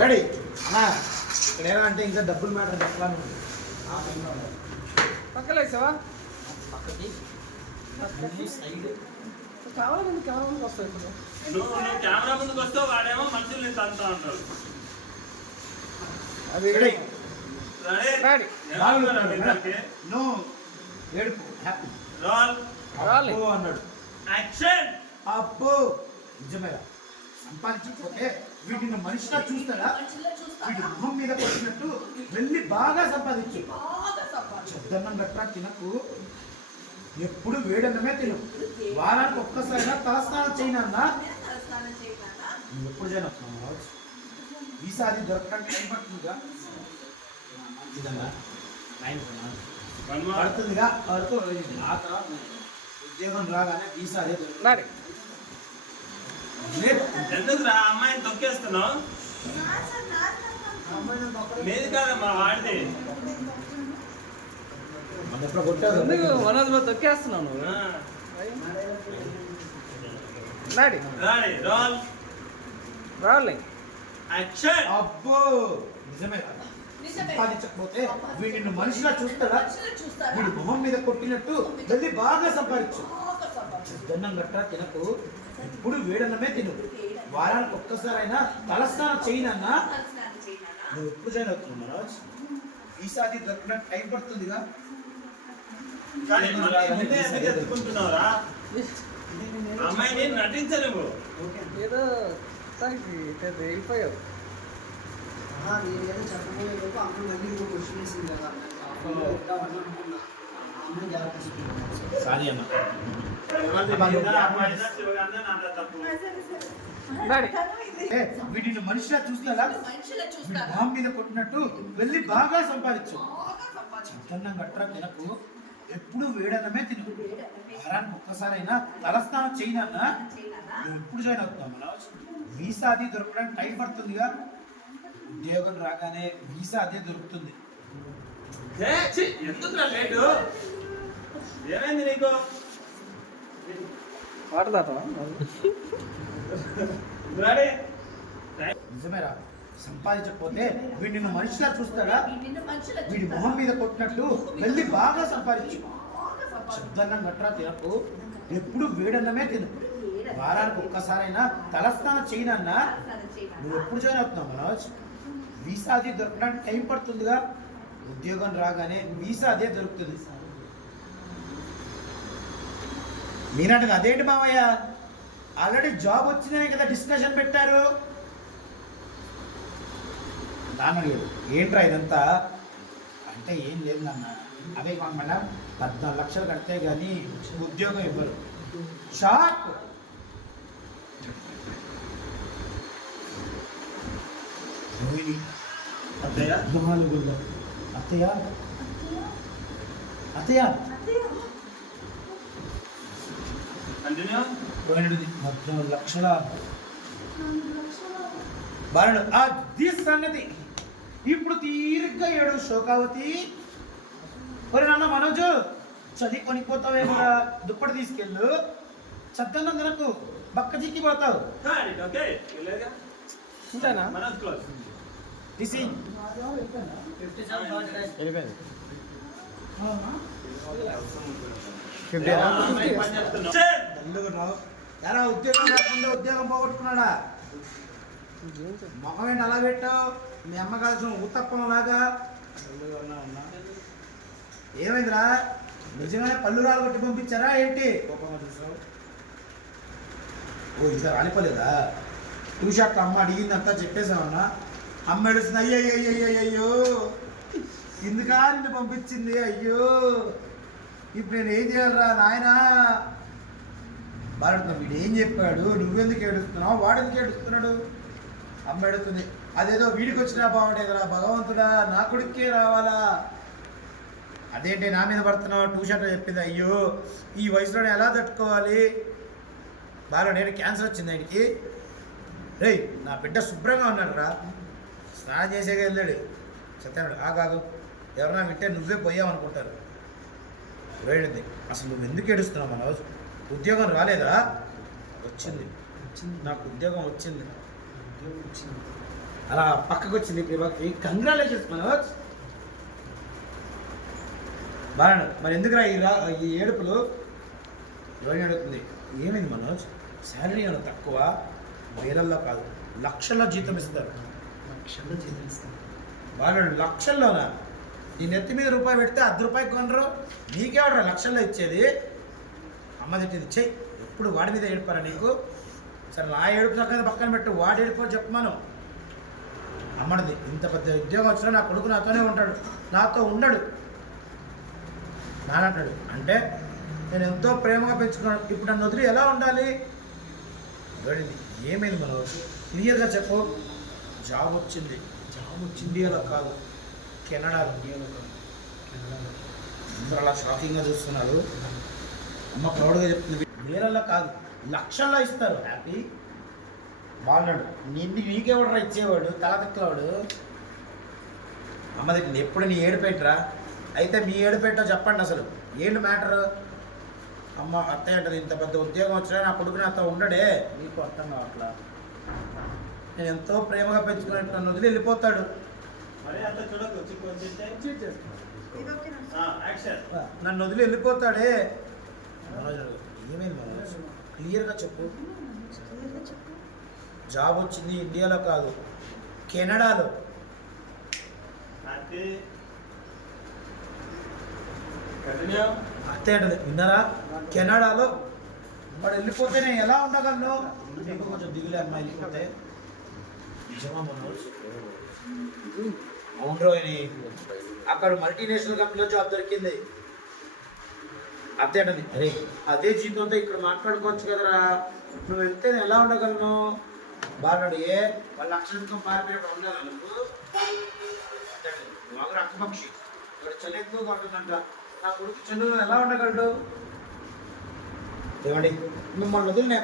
Ready అన్నా ఇక్కడ ఏమంటే ఇంకా డబ్బులు మ్యాటర్ చెప్పాలని ఉంది ఆ టైంలో పక్కలేసావా పక్కకి సైడ్ కెమెరా ముందుకు వస్తాయి ఇప్పుడు నువ్వు కెమెరా ముందుకు వస్తావు వాడేమో మనుషులు నేను తంతా ఉంటాడు. అది రెడీ రెడీ నో ఏడుపు హ్యాపీ రోల్ రాలే అబ్బో అన్నాడు యాక్షన్. అబ్బో నిజమేరా సంపాదించకపోతే వీటిని మనిషిగా చూస్తాడా వీటి మొహం మీద కొట్టినట్టు వెళ్ళి బాగా సంపాదించు చెద్దన్నం గట్రా తినకు ఎప్పుడు వేడన్నమే తిను వారానికి ఒక్కసారిగా తలస్నానం చేయనన్నా నువ్వు ఎప్పుడు చేయను ఈసారి దొరకడానికి టైం పడుతుందిగా పడుతుందిగా వరకు ఆ తర్వాత ఉద్యోగం రాగానే ఈసారి రెడీ ఎందుకు రా అమ్మాయిని తొక్కేస్తున్నావు? లేదు కాదమ్మా వాడిది. మన ఎప్పుడు కొట్టారు ఎందుకు మనోజ్ మీద తొక్కేస్తున్నావు నువ్వు రెడీ రాడి రోల్ రాలే యాక్షన్. అబ్బో నిజమే సంపాదించకపోతే వీడిని మనిషిలా చూస్తాడా వీడి మొహం మీద కొట్టినట్టు వెళ్ళి బాగా సంపాదించు దన్నం గట్రా తినకు ఎప్పుడు వేడన్నమే తిను వారానికి ఒక్కసారైనా తలస్నానం చేయనన్నా నువ్వు ఎప్పుడు జాయిన్ అవుతున్నావు మనోజ్ ఈసారి దొరకడానికి టైం పడుతుందిగా కానీ మళ్ళీ ముందే ఎందుకు ఎత్తుకుంటున్నావురా? అమ్మాయిని నటించలేవు. ఏదో దానికి వెళ్ళిపోయావు నేనేదో చెప్పబోయే లోపు అమ్మ మళ్ళీ ఇంకో క్వశ్చన్ వేసింది కదా అనుకున్నా అమ్మ జాగ్రత్త సారీ అన్న అమ్మాయి శివగానే నాన్న తప్పు. వీటిని మనిషిలా చూస్తాడా వీడి మొహం మీద కొట్టినట్టు వెళ్ళి బాగా సంపాదించు చద్దన్నం గట్రా తినకు ఎప్పుడు వేడన్నమే తిను వారానికి ఒక్కసారైనా తలస్నానం చేయనన్నా నువ్వు ఎప్పుడు జాయిన్ అవుతున్నావు మనోజ్ వీసా అది దొరకడానికి టైం పడుతుందిగా ఉద్యోగం రాగానే వీసా అదే దొరుకుతుంది ఎందుకురా లేటు? ఏమైంది నీకు? వాటర్ తాతవా రెడీ నిజమేరా సంపాదించకపోతే వీడిని మనిషిలా చూస్తాడా వీడి మొహం మీద కొట్టినట్టు వెళ్ళి బాగా సంపాదించు శబ్దన్నం గట్రా తినకు ఎప్పుడు వేడన్నమే తిను వారానికి ఒక్కసారైనా తలస్నానం చేయనన్నా నువ్వు ఎప్పుడు జాయిన్ అవుతున్నావు మనోజ్ వీసా అది దొరకడానికి టైం పడుతుందిగా ఉద్యోగం రాగానే వీసా అదే దొరుకుతుంది మీరంటే అదేంటి మామయ్య ఆల్రెడీ జాబ్ వచ్చిందనే కదా డిస్కషన్ పెట్టారు నాన్న ఏంట్రా ఇదంతా అంటే ఏం లేదు నాన్న అదే మళ్ళా 14 లక్షలు కడితే కానీ ఉద్యోగం ఇవ్వరు షాక్ అత్తయ్య అత్తయ్య అత్తయ్య కంటిన్యూ. 14 లక్షల బాలుడు అది సంగతి ఇప్పుడు తీరిగ్గా ఏడు శోకావతి ఒరే నాన్న మనోజు చదివి కొనిపోతావేమో దుప్పటి తీసుకెళ్ళు చద్దన్నం తినకు బక్క చిక్కి పోతావు ఓకే వెళ్ళేగా ఇంతేనా మనోజ్ క్లోజ్. తీసి వెళ్ళిపోయింది అమ్మాయి పని చెప్తున్నావు. తల్లుగున్నావు ఎలా ఉద్యోగం రాకుండా ఉద్యోగం పోగొట్టుకున్నాడా మొహం ఏంటి అలా పెట్టావు మీ అమ్మ కాల్సిన ఉత్తప్పం లాగా ఏమైందిరా నిజంగానే పళ్ళు రాలు కొట్టి పంపించారా ఏంటి కోపంగా చూసావు ఓ ఇంకా రాలిపోలేదా ట్యూషాక్ అమ్మ అడిగిందంతా చెప్పేసామన్నా అమ్మ ఏడుస్తుంది అయ్యో ఇందుకా నిన్ను పంపించింది అయ్యో ఇప్పుడు నేను ఏం చేయాలరా నాయనా బాడుతున్నా వీడు ఏం చెప్పాడు నువ్వెందుకు ఏడుస్తున్నావు వాడెందుకు ఏడుస్తున్నాడు అమ్మ ఏడుస్తుంది అదేదో వీడికి వచ్చినా బాగుండేదిరా భగవంతుడా నా కొడుకే రావాలా అదేంటి నా మీద పడుతున్నావు ట్యూషన్లో చెప్పింది అయ్యో ఈ వయసులోనే ఎలా తట్టుకోవాలి బాగా నేను క్యాన్సర్ వచ్చింది ఆయనకి రే నా బిడ్డ శుభ్రంగా ఉన్నాడు రా స్నానం చేసేగా వెళ్ళాడు సత్యనాడు ఆగాగు ఎవరన్నా వింటే నువ్వే పోయావు అనుకుంటారు వేడింది అసలు నువ్వు ఎందుకు ఏడుస్తున్నావు మనోజ్ ఉద్యోగం రాలేదా వచ్చింది నాకు ఉద్యోగం వచ్చింది అలా పక్కకు వచ్చింది ప్రభాకి. కంగ్రాచులేషన్స్ మనోజ్. బాగా మరి ఎందుకురా ఈ ఏడుపులు? ఎవరిని అడుగుతుంది, ఏమైంది మనోజ్? శాలరీ ఏమైనా తక్కువ? వేలల్లో కాదు, లక్షల్లో జీతం ఇస్తారు. లక్షల్లో జీతం ఇస్తాను. బాగా లక్షల్లోనా? నీ నెత్తి మీద రూపాయి పెడితే 10 రూపాయలు కొనరు, నీకేవడరా లక్షల్లో ఇచ్చేది? అమ్మ తిట్టింది, చెయ్యి. ఎప్పుడు వాడి మీద ఏడుపారా నీకు? సరే నా ఏడుపు చక్కగా పక్కన పెట్టు, వాడి ఏడుపో చెప్పమాను. అమ్మడిది, ఇంత పెద్ద ఉద్యోగం వచ్చినా నా కొడుకు నాతోనే ఉంటాడు, నాతో ఉండడు నానంటాడు. అంటే నేను ఎంతో ప్రేమగా పెంచుకున్నాను, ఇప్పుడు నన్ను వదిలి ఎలా ఉండాలి? అడిగింది, ఏమైంది మనోజ్? క్లియర్గా చెప్పు. జాబ్ వచ్చింది. ఇండియాలో కాదు, కెనడాలో. అందరూ అలా షాకింగ్గా చూస్తున్నారు. అమ్మ ప్రౌడ్గా చెప్తుంది, వేలల్లో కాదు లక్షల్లో ఇస్తారు. హ్యాపీ బాగున్నాడు. నీకెవడరా ఇచ్చేవాడు? తల తిక్కవాడు. అమ్మ తిట్టింది, ఎప్పుడు నీ ఏడుపెట్టరా? అయితే మీ ఏడుపెట్టో చెప్పండి అసలు ఏంటి మ్యాటర్? అమ్మ అత్తయ్య అంటది, ఇంత పెద్ద ఉద్యోగం వచ్చినా నా కొడుకు నాతో ఉండడే. నీకు అర్థం కావట్లా? నేను ఎంతో ప్రేమగా పెంచుకున్నట్టు నన్ను వదిలి వెళ్ళిపోతాడు. మరి అంత చూడకు, యాక్షన్. నన్ను వదిలి వెళ్ళిపోతాడే. మనోజ్, ఏమైంది మనోజ్? క్లియర్గా చెప్పు. జాబ్ వచ్చింది, ఇండియాలో కాదు కెనడాలో. అంటే కంటిన్యూ. అత్తే అంటది, విన్నారా? కెనడాలో. వాడు వెళ్ళిపోతే నేను ఎలా ఉండగలను? నీకు కొంచెం దిగులే అమ్మాయి వెళ్ళిపోతే. నిజమా మనోజ్? అవును రోహిణి, అక్కడ మల్టీనేషనల్ కంపెనీలో జాబ్ దొరికింది. అత్తే అంటది, అరే అదే జీతంతో ఇక్కడ మాట్లాడుకోవచ్చు కదరా, నువ్వు వెళ్తే నేను ఎలా ఉండగలను? బాగున్నాడు. ఏ వాళ్ళ అక్షరంతో మారిపోయినప్పుడు ఉండాలి నువ్వు. బాగా రక్తపక్షి, ఇక్కడ చలి ఎక్కువగా ఉంటుందంట, నా కొడుకు చదువు ఎలా ఉండగలడు? ఏమండి, మిమ్మల్ని వదిలిన